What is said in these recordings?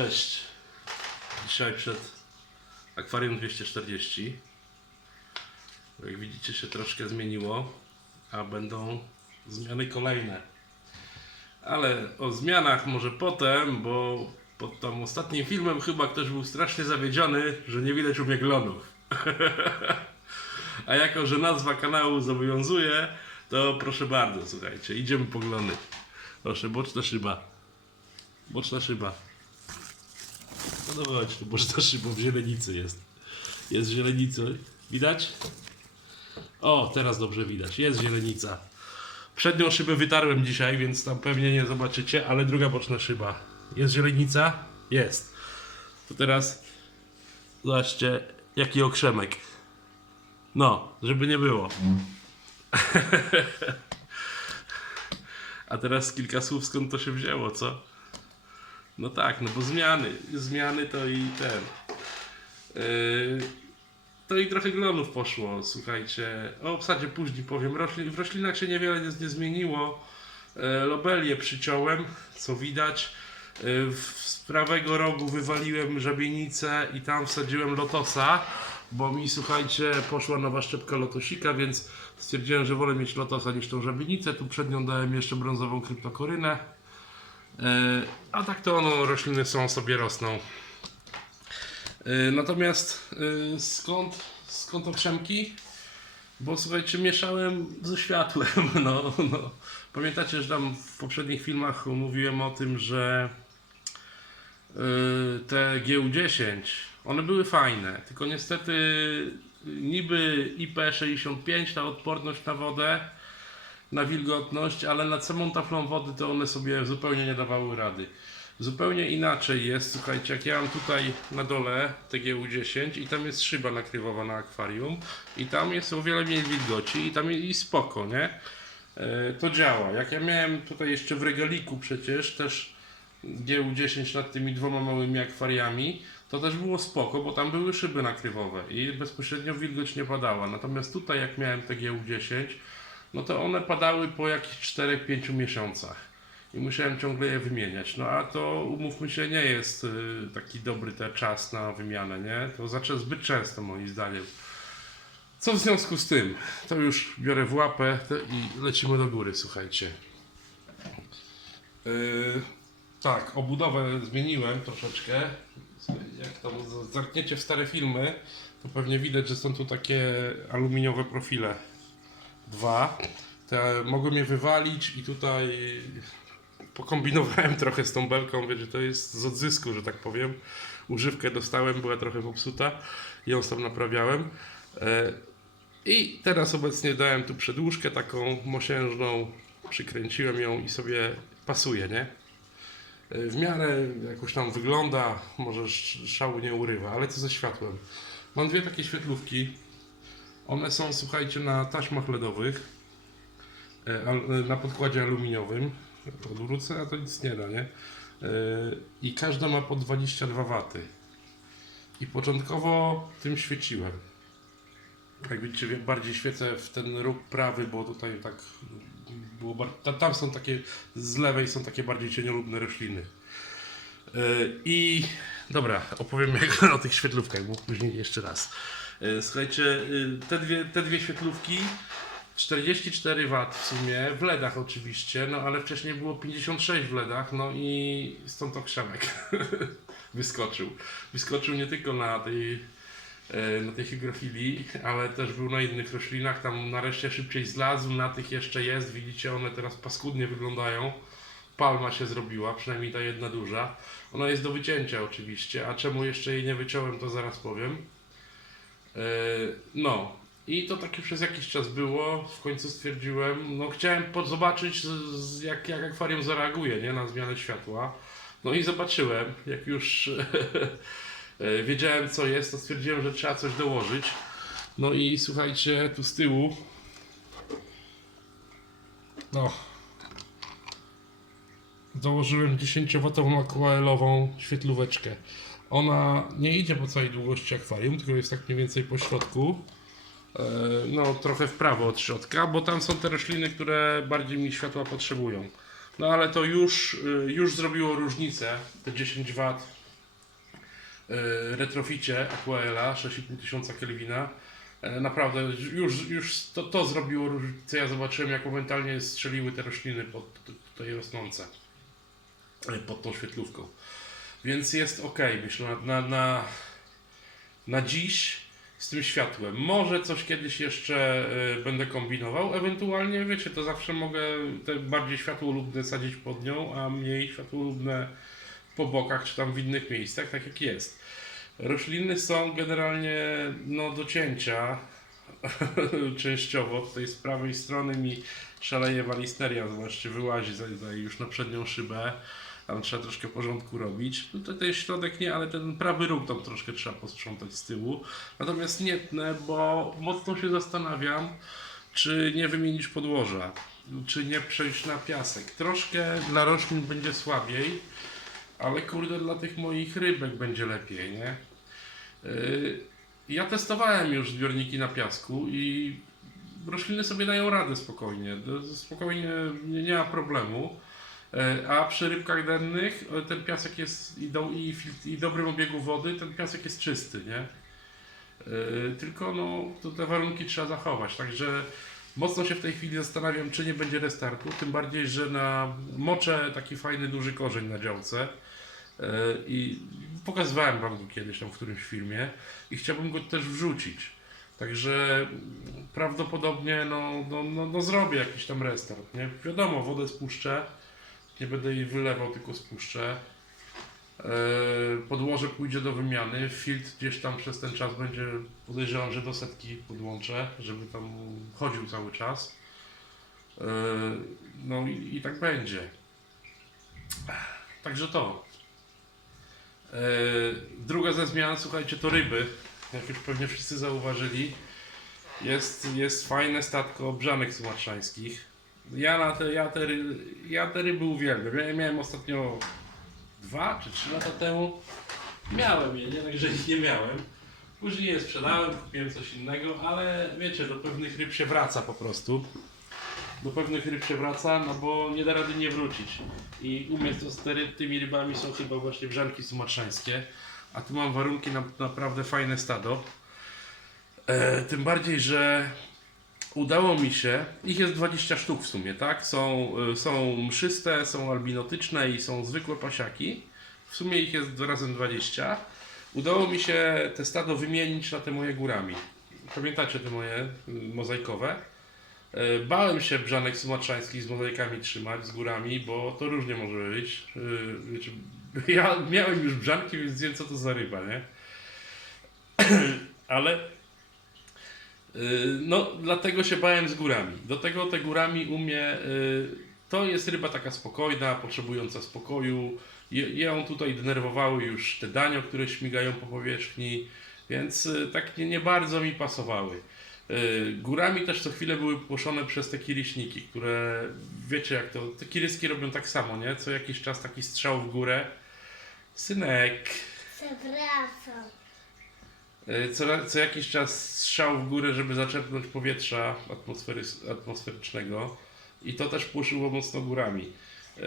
Cześć. Dzisiaj przed akwarium 240. Jak widzicie się troszkę zmieniło, a będą zmiany kolejne. Ale o zmianach może potem, bo pod tam ostatnim filmem chyba ktoś był strasznie zawiedziony, że nie widać umieglonów. a jako, że nazwa kanału zobowiązuje, to proszę bardzo, słuchajcie, idziemy poglony. Proszę, boczna szyba. Boczna szyba. No no chodź, tu boczna szyba w zielenicy jest. Jest źrenica. Widać? O, teraz dobrze widać. Jest źrenica. Przednią szybę wytarłem dzisiaj, więc tam pewnie nie zobaczycie, ale druga boczna szyba. Jest źrenica? Jest. To teraz zobaczcie, jaki okrzemek. No, żeby nie było. A teraz kilka słów skąd to się wzięło, co? No tak, no bo zmiany. Zmiany to i ten. Yy, to i trochę glonów poszło, słuchajcie. O obsadzie później powiem. Roślin, w roślinach się niewiele nie, nie zmieniło. E, Lobelię przyciąłem, co widać. W- Z prawego rogu wywaliłem żabienicę i tam wsadziłem lotosa, bo mi, słuchajcie, poszła nowa szczepka lotosika, więc stwierdziłem, że wolę mieć lotosa niż tą żabienicę. Tu przed nią dałem jeszcze brązową kryptokorynę. E, A tak to ono, rośliny są, sobie rosną. E, Natomiast e, skąd, skąd okrzemki? Bo słuchajcie, mieszałem ze światłem. No, no. Pamiętacie, że tam w poprzednich filmach mówiłem o tym, że te GU10, one były fajne, tylko niestety niby IP65, ta odporność na wodę, na wilgotność, ale nad samą taflą wody to one sobie zupełnie nie dawały rady. Zupełnie inaczej jest, słuchajcie, jak ja mam tutaj na dole TGU10 i tam jest szyba nakrywowa na akwarium i tam jest o wiele mniej wilgoci i tam jest i spoko, nie? E, To działa. Jak ja miałem tutaj jeszcze w regaliku przecież też GU10 nad tymi dwoma małymi akwariami, to też było spoko, bo tam były szyby nakrywowe i bezpośrednio wilgoć nie padała. Natomiast tutaj jak miałem te GU10, no to one padały po jakichś 4-5 miesiącach i musiałem ciągle je wymieniać. No a to umówmy się, nie jest y, taki dobry ten czas na wymianę, nie? To zaczę zbyt często moim zdaniem. Co w związku z tym? To już biorę w łapę i lecimy do góry, słuchajcie. Yy, tak, obudowę zmieniłem troszeczkę. Jak tam zerkniecie w stare filmy, to pewnie widać, że są tu takie aluminiowe profile. Dwa. Te, mogłem je wywalić i tutaj pokombinowałem trochę z tą belką, wiecie, to jest z odzysku, że tak powiem. Używkę dostałem, była trochę popsuta, ją tam naprawiałem. E, I teraz obecnie dałem tu przedłużkę taką mosiężną, przykręciłem ją i sobie pasuje, nie? E, W miarę jakoś tam wygląda, może sz- szału nie urywa, ale co ze światłem? Mam dwie takie świetlówki. One są, słuchajcie, na taśmach LEDowych, e, e, na podkładzie aluminiowym. Odwrócę, a to nic nie da, nie? E, I każda ma po 22 W. I początkowo tym świeciłem. Jak widzicie, bardziej świecę w ten róg prawy, bo tutaj tak było. bar- ta- Tam są takie, z lewej są takie bardziej cieniolubne rośliny. E, I dobra, opowiem o tych świetlówkach, bo później jeszcze raz. E, Słuchajcie, y, te dwie, te dwie świetlówki 44 W w sumie, w LEDach oczywiście, no ale wcześniej było 56 w LEDach, no i stąd okrzemek wyskoczył. Wyskoczył nie tylko na tej, e, na tej hygrofilii, ale też był na innych roślinach, tam nareszcie szybciej zlazł, na tych jeszcze jest, widzicie, one teraz paskudnie wyglądają. Palma się zrobiła, przynajmniej ta jedna duża. Ona jest do wycięcia oczywiście, a czemu jeszcze jej nie wyciąłem, to zaraz powiem. E, No, i to tak już przez jakiś czas było. W końcu stwierdziłem, no chciałem zobaczyć, jak, jak akwarium zareaguje nie, na zmianę światła. No i zobaczyłem, jak już e, wiedziałem co jest, to stwierdziłem, że trzeba coś dołożyć. No i słuchajcie, tu z tyłu. No. Dołożyłem 10W aquaelową świetlóweczkę. Ona nie idzie po całej długości akwarium, tylko jest tak mniej więcej po środku. E, No, trochę w prawo od środka, bo tam są te rośliny, które bardziej mi światła potrzebują. No ale to już, y, już zrobiło różnicę, te 10 W e, retroficie Aquaela 6,5 tysiąca Kelvina. Naprawdę, już, już to, to zrobiło różnicę. Ja zobaczyłem, jak momentalnie strzeliły te rośliny pod tutaj rosnące, pod tą świetlówką. Więc jest ok, myślę, na, na, na, dziś z tym światłem. Może coś kiedyś jeszcze e, będę kombinował, ewentualnie, wiecie, to zawsze mogę te bardziej światłolubne sadzić pod nią, a mniej światłolubne po bokach czy tam w innych miejscach, tak jak jest. Rośliny są generalnie no, do cięcia częściowo. Tutaj z prawej strony mi szaleje walisteria, zobaczcie, wyłazi za, za już na przednią szybę. Tam trzeba troszkę porządku robić. No Tutaj ten środek nie, ale ten prawy róg tam troszkę trzeba posprzątać z tyłu. Natomiast nie tnę, bo mocno się zastanawiam, czy nie wymienić podłoża, czy nie przejść na piasek. Troszkę dla roślin będzie słabiej, ale kurde dla tych moich rybek będzie lepiej, nie? Yy, Ja testowałem już zbiorniki na piasku i rośliny sobie dają radę spokojnie. Spokojnie nie, nie ma problemu. E, A przy rybkach dennych e, ten piasek jest i, do, i, i dobrym obiegu wody, ten piasek jest czysty, nie? E, Tylko no, to te warunki trzeba zachować. Także mocno się w tej chwili zastanawiam, czy nie będzie restartu. Tym bardziej, że na moczę taki fajny duży korzeń na działce. I pokazywałem wam go kiedyś tam w którymś filmie i chciałbym go też wrzucić. Także prawdopodobnie no, no, no, no zrobię jakiś tam restart. Nie? Wiadomo, wodę spuszczę. Nie będę jej wylewał, tylko spuszczę. E, Podłoże pójdzie do wymiany. Filtr gdzieś tam przez ten czas będzie, podejrzewam, że do setki podłączę, żeby tam chodził cały czas. E, No i, i tak będzie. Także to. E, Druga ze zmian, słuchajcie, to ryby. Jak już pewnie wszyscy zauważyli. Jest, jest fajne statko obrzanek sumatrzańskich. Ja, na te, ja, te, ja te ryby uwielbiam. Ja je miałem ostatnio dwa czy trzy lata temu. Miałem je, nie tak, ich nie miałem. Później je sprzedałem, kupiłem coś innego, ale wiecie, do pewnych ryb się wraca po prostu. Do pewnych ryb się wraca, no bo nie da rady nie wrócić. I u mnie to z tymi rybami są chyba właśnie brzanki sumatrzańskie. A tu mam warunki na naprawdę fajne stado. E, tym bardziej, że udało mi się, ich jest 20 sztuk w sumie, tak? Są, y, są mszyste, są albinotyczne i są zwykłe pasiaki. W sumie ich jest razem 20. Udało mi się te stado wymienić na te moje górami. Pamiętacie te moje y, mozaikowe? E, Bałem się brzanek sumatrzańskich z mozaikami trzymać, z górami, bo to różnie może być. Y, ja miałem już brzanki, więc wiem co to za ryba, nie? Ale No, dlatego się bałem z górami. Do tego te górami u mnie yy, to jest ryba taka spokojna, potrzebująca spokoju. Ją tutaj denerwowały już te danio, które śmigają po powierzchni, więc yy, tak nie, nie bardzo mi pasowały. Górami też co chwilę były płoszone przez te kiriśniki, które wiecie jak to, te kiryski robią tak samo, nie? Co jakiś czas taki strzał w górę. Synek, Przepraszam. E, Co, co jakiś czas strzał w górę, żeby zaczerpnąć powietrza atmosfery, atmosferycznego i to też płoszyło mocno górami. E,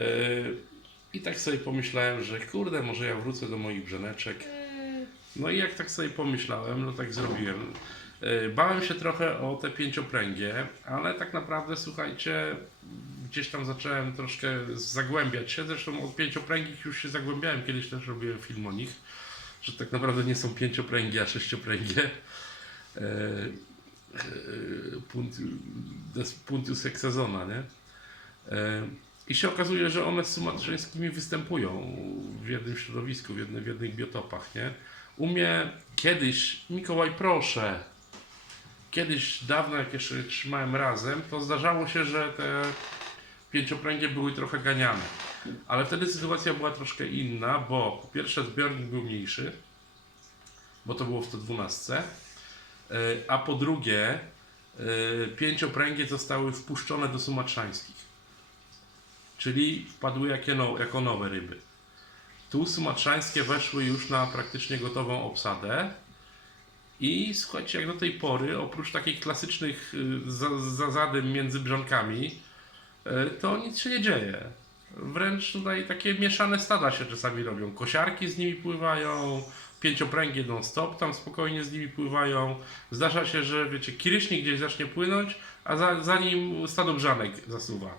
I tak sobie pomyślałem, że kurde, może ja wrócę do moich brzaneczek. Mm, No i jak tak sobie pomyślałem, no tak zrobiłem. E, Bałem się trochę o te pięciopręgie, ale tak naprawdę słuchajcie, gdzieś tam zacząłem troszkę zagłębiać się. Zresztą od pięciopręgich już się zagłębiałem, kiedyś też robiłem film o nich, że tak naprawdę nie są pięciopręgie, a sześciopręgie. E, e, Puntius, hexazona, nie? E, I się okazuje, że one z sumatrzańskimi występują w jednym środowisku, w, jednym, w jednych biotopach, nie? U mnie kiedyś, Mikołaj proszę, kiedyś dawno jak jeszcze trzymałem razem, to zdarzało się, że te pięciopręgie były trochę ganiane. Ale wtedy sytuacja była troszkę inna, bo po pierwsze zbiornik był mniejszy, bo to było w 112, e, a po drugie e, pięciopręgie zostały wpuszczone do sumatrzańskich. Czyli wpadły jako, now, jako nowe ryby. Tu sumatrzańskie weszły już na praktycznie gotową obsadę. I słuchajcie, jak do tej pory, oprócz takich klasycznych y, za- zasady między brzonkami, y, to nic się nie dzieje. Wręcz tutaj takie mieszane stada się czasami robią. Kosiarki z nimi pływają, pięciopręgi non stop, tam spokojnie z nimi pływają. Zdarza się, że wiecie, kiryśnik gdzieś zacznie płynąć, a za, za nim stado brzanek zasuwa.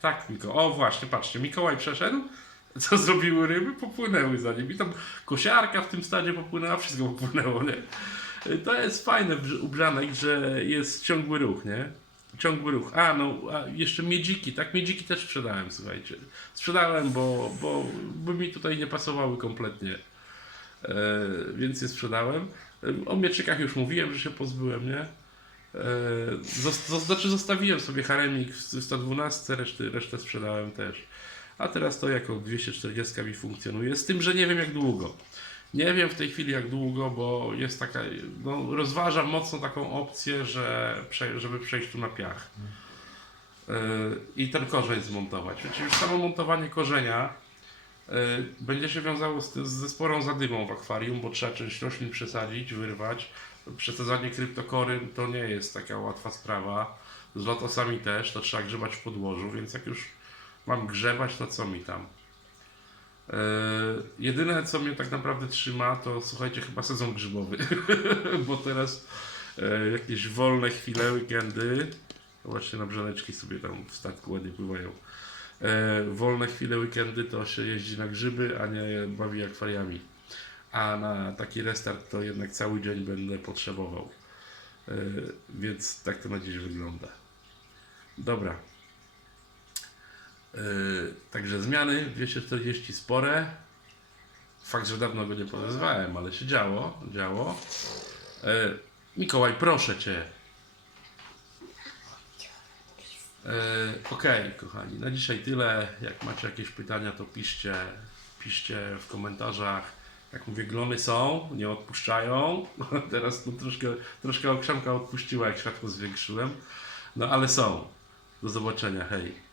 Tak, Miko. O właśnie, patrzcie, Mikołaj przeszedł, co zrobiły ryby? Popłynęły za nim. I tam kosiarka w tym stadzie popłynęła, wszystko popłynęło, nie? To jest fajne u brzanek, że jest ciągły ruch, nie? Ciągły ruch. A, no, a jeszcze miedziki, tak? Miedziki też sprzedałem, słuchajcie. Sprzedałem, bo, bo, bo mi tutaj nie pasowały kompletnie. E, więc je sprzedałem. E, O mieczykach już mówiłem, że się pozbyłem, nie? E, zos- zos- znaczy zostawiłem sobie haremik w 112, reszty, resztę sprzedałem też. A teraz to jako 240 mi funkcjonuje, z tym, że nie wiem jak długo. Nie wiem w tej chwili jak długo, bo jest taka, no, rozważam mocno taką opcję, że żeby przejść tu na piach. Yy, I ten korzeń zmontować. Wiecie, już samo montowanie korzenia yy, będzie się wiązało z, ze sporą zadymą w akwarium, bo trzeba część roślin przesadzić, wyrwać. Przesadzanie kryptokory to nie jest taka łatwa sprawa. Z lotosami też, to trzeba grzebać w podłożu, więc jak już mam grzebać, to co mi tam? Yy, jedyne co mnie tak naprawdę trzyma to słuchajcie chyba sezon grzybowy, bo teraz e, jakieś wolne chwile, weekendy, właśnie na brzaneczki sobie tam w statku ładnie pływają. E, wolne chwile, weekendy to się jeździ na grzyby, a nie bawi akwariami. A na taki restart to jednak cały dzień będę potrzebował. E, więc tak to na dziś wygląda. Dobra. Yy, także zmiany 240 spore. Fakt, że dawno go nie podezwałem, ale się działo, działo. Yy, Mikołaj, proszę cię. Yy, Okej, kochani, na dzisiaj tyle. Jak macie jakieś pytania, to piszcie, piszcie w komentarzach. Jak mówię, glony są, nie odpuszczają. Teraz no, troszkę, troszkę okrzemka odpuściła, jak światło zwiększyłem. No ale są. Do zobaczenia, hej.